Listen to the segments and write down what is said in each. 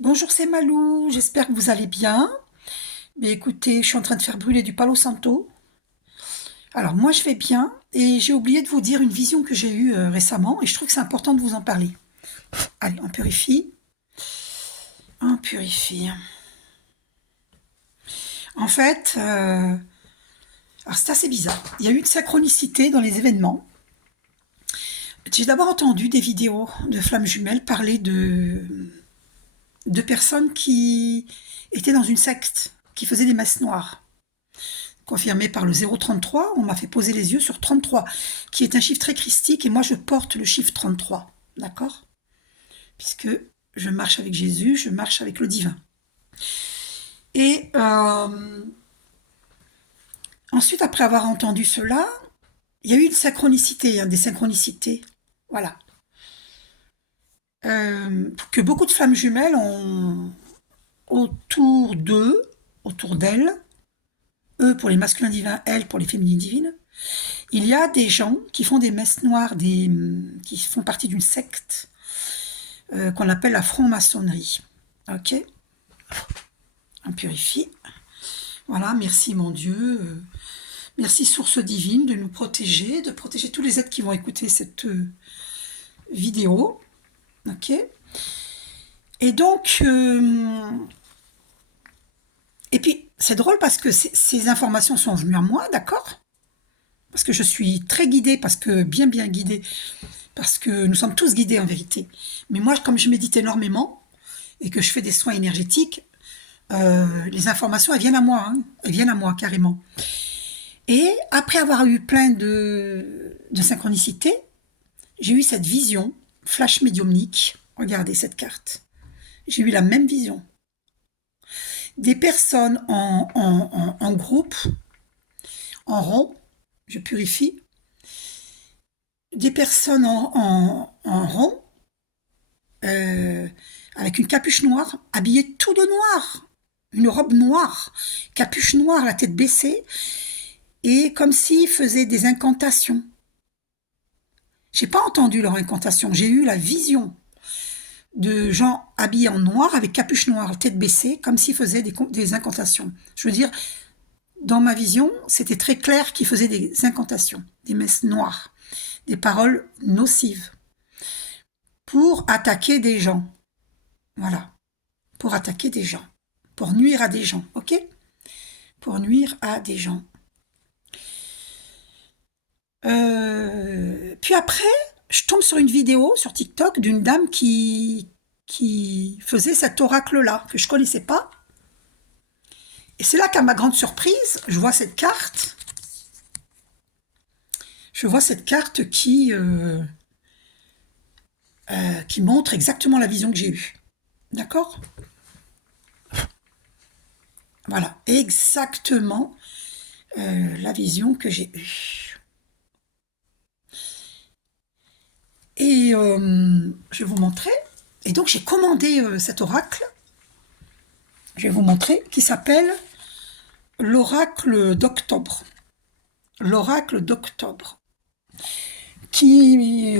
Bonjour, c'est Malou, j'espère que vous allez bien. Mais écoutez, je suis en train de faire brûler du Palo Santo. Alors moi je vais bien et j'ai oublié de vous dire une vision que j'ai eue récemment et je trouve que c'est important de vous en parler. Allez, on purifie. On purifie. En fait, alors c'est assez bizarre. Il y a eu une synchronicité dans les événements. J'ai d'abord entendu des vidéos de flammes jumelles parler de personnes qui étaient dans une secte, qui faisaient des messes noires. Confirmé par le 033, on m'a fait poser les yeux sur 33, qui est un chiffre très christique, et moi je porte le chiffre 33, d'accord? Puisque je marche avec Jésus, je marche avec le divin. Et ensuite, après avoir entendu cela, il y a eu une synchronicité, hein, des synchronicités, voilà. Que beaucoup de flammes jumelles ont autour d'eux, autour d'elles, eux pour les masculins divins, elles pour les féminines divines. Il y a des gens qui font des messes noires, qui font partie d'une secte qu'on appelle la franc-maçonnerie. Ok, on purifie. Voilà, merci mon Dieu. Merci source divine de nous protéger, de protéger tous les êtres qui vont écouter cette vidéo. Ok. Et donc, et puis c'est drôle parce que ces informations sont venues à moi, d'accord? Parce que je suis très guidée, parce que bien guidée, parce que nous sommes tous guidés en vérité. Mais moi, comme je médite énormément et que je fais des soins énergétiques, les informations, elles viennent à moi, hein, elles viennent à moi carrément. Et après avoir eu plein de synchronicités, j'ai eu cette vision flash médiumnique. Regardez cette carte. J'ai eu la même vision. Des personnes en groupe, en rond, je purifie, des personnes en rond, euh, avec une capuche noire, habillées tout de noir, une robe noire, capuche noire, la tête baissée, et comme s'ils faisaient des incantations. J'ai pas entendu leur incantation, j'ai eu la vision de gens habillés en noir avec capuche noire, tête baissée, comme s'ils faisaient des incantations. Je veux dire, dans ma vision, c'était très clair qu'ils faisaient des incantations, des messes noires, des paroles nocives pour attaquer des gens. Voilà, pour attaquer des gens, pour nuire à des gens, ok? Pour nuire à des gens. Puis après, je tombe sur une vidéo sur TikTok d'une dame qui faisait cet oracle-là, que je connaissais pas. Et c'est là qu'à ma grande surprise, je vois cette carte. Je vois cette carte qui montre exactement la vision que j'ai eue. D'accord? Voilà, exactement la vision que j'ai eue. Et je vais vous montrer. Et donc j'ai commandé cet oracle, je vais vous montrer, qui s'appelle l'oracle d'octobre. L'oracle d'octobre, qui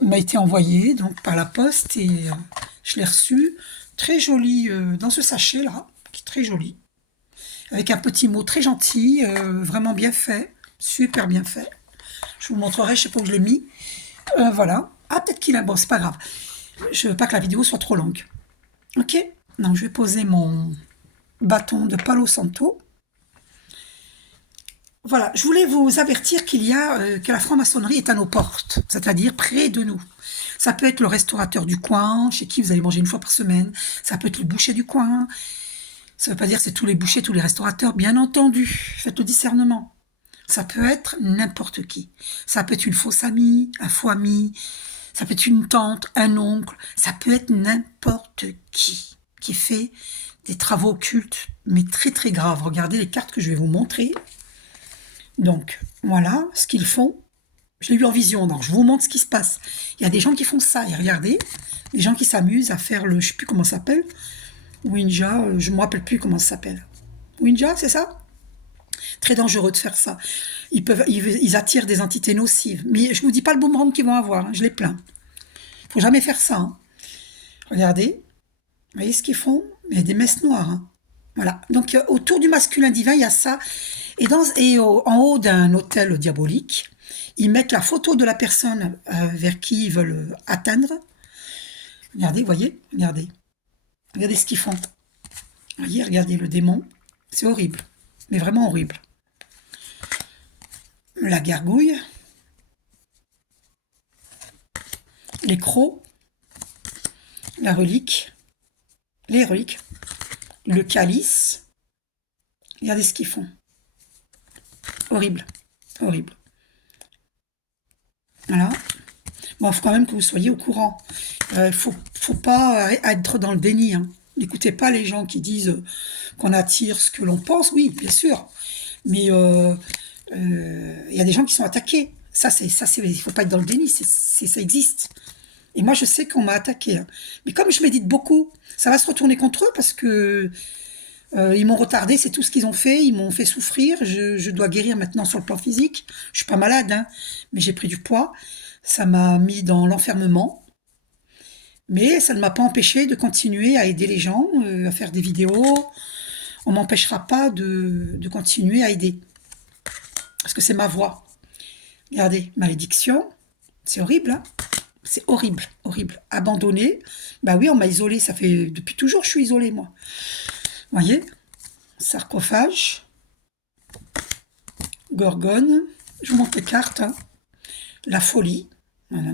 m'a été envoyé donc par la poste et je l'ai reçu très joli dans ce sachet là, qui est très joli, avec un petit mot très gentil, vraiment bien fait, super bien fait. Je vous montrerai, je sais pas où je l'ai mis. Voilà. Ah, peut-être qu'il a. Bon, c'est pas grave. Je veux pas que la vidéo soit trop longue. Ok? Donc, je vais poser mon bâton de Palo Santo. Voilà, je voulais vous avertir que la franc-maçonnerie est à nos portes, c'est-à-dire près de nous. Ça peut être le restaurateur du coin, chez qui vous allez manger une fois par semaine. Ça peut être le boucher du coin. Ça ne veut pas dire que c'est tous les bouchers, tous les restaurateurs, bien entendu. Faites le discernement. Ça peut être n'importe qui. Ça peut être une fausse amie, un faux ami. Ça peut être une tante, un oncle. Ça peut être n'importe qui fait des travaux occultes, mais très très graves. Regardez les cartes que je vais vous montrer. Donc, voilà ce qu'ils font. Je l'ai eu en vision, donc je vous montre ce qui se passe. Il y a des gens qui font ça, et regardez, des gens qui s'amusent à faire le, je sais plus comment ça s'appelle, Ouija, je me rappelle plus comment ça s'appelle. Ouija, c'est ça? Très dangereux de faire ça. Ils attirent des entités nocives. Mais je vous dis pas le boomerang qu'ils vont avoir, hein, je les plains. Faut jamais faire ça, hein. Regardez, Vous voyez ce qu'ils font? Il y a des messes noires, hein. Voilà. Donc, autour du masculin divin, il y a ça. En haut d'un hôtel diabolique, ils mettent la photo de la personne vers qui ils veulent atteindre. Regardez, voyez, regardez. Regardez ce qu'ils font. Voyez, regardez le démon. C'est horrible. Mais vraiment horrible. La gargouille. Les crocs. La relique. Les reliques. Le calice. Regardez ce qu'ils font. Horrible. Horrible. Voilà. Bon, il faut quand même que vous soyez au courant. Faut pas être dans le déni, hein. N'écoutez pas les gens qui disent qu'on attire ce que l'on pense. Oui, bien sûr. Mais il y a des gens qui sont attaqués. Il faut pas être dans le déni. Ça existe. Et moi, je sais qu'on m'a attaqué, hein. Mais comme je médite beaucoup, ça va se retourner contre eux parce que ils m'ont retardé, c'est tout ce qu'ils ont fait. Ils m'ont fait souffrir. Je dois guérir maintenant sur le plan physique. Je suis pas malade, hein, mais j'ai pris du poids. Ça m'a mis dans l'enfermement. Mais ça ne m'a pas empêché de continuer à aider les gens, à faire des vidéos. On m'empêchera pas de continuer à aider. Parce que c'est ma voix. Regardez, malédiction. C'est horrible, hein. C'est horrible, horrible. Abandonné. Bah oui, on m'a isolé. Ça fait depuis toujours je suis isolée, moi. Vous voyez? Sarcophage. Gorgone. Je vous montre les cartes, hein. La folie.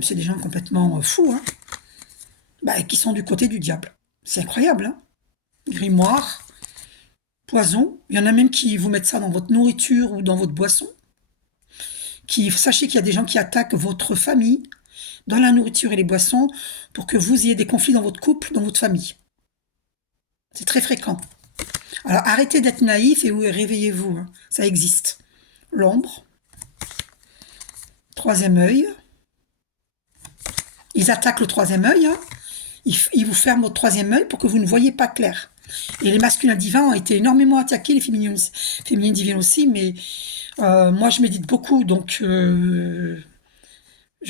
C'est des gens complètement fous, hein. Bah, qui sont du côté du diable. C'est incroyable, hein. Grimoire. Poison. Il y en a même qui vous mettent ça dans votre nourriture ou dans votre boisson. Sachez qu'il y a des gens qui attaquent votre famille dans la nourriture et les boissons pour que vous ayez des conflits dans votre couple, dans votre famille. C'est très fréquent. Alors arrêtez d'être naïf et réveillez-vous, hein. Ça existe. L'ombre. Troisième œil. Ils attaquent le troisième œil, hein. Ils vous ferment votre troisième œil pour que vous ne voyez pas clair. Et les masculins divins ont été énormément attaqués, les féminines divines aussi, mais moi je médite beaucoup, donc je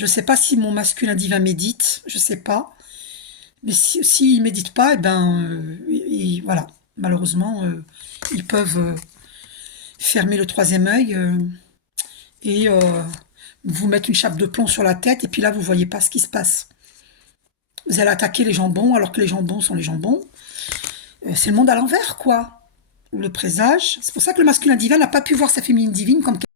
sais pas si mon masculin divin médite, je sais pas. Mais s'il médite pas, eh ben, voilà, malheureusement, ils peuvent fermer le troisième œil et vous mettre une chape de plomb sur la tête, et puis là, vous voyez pas ce qui se passe. Vous allez attaquer les jambons, alors que les jambons sont les jambons. C'est le monde à l'envers, quoi. Le présage. C'est pour ça que le masculin divin n'a pas pu voir sa féminine divine comme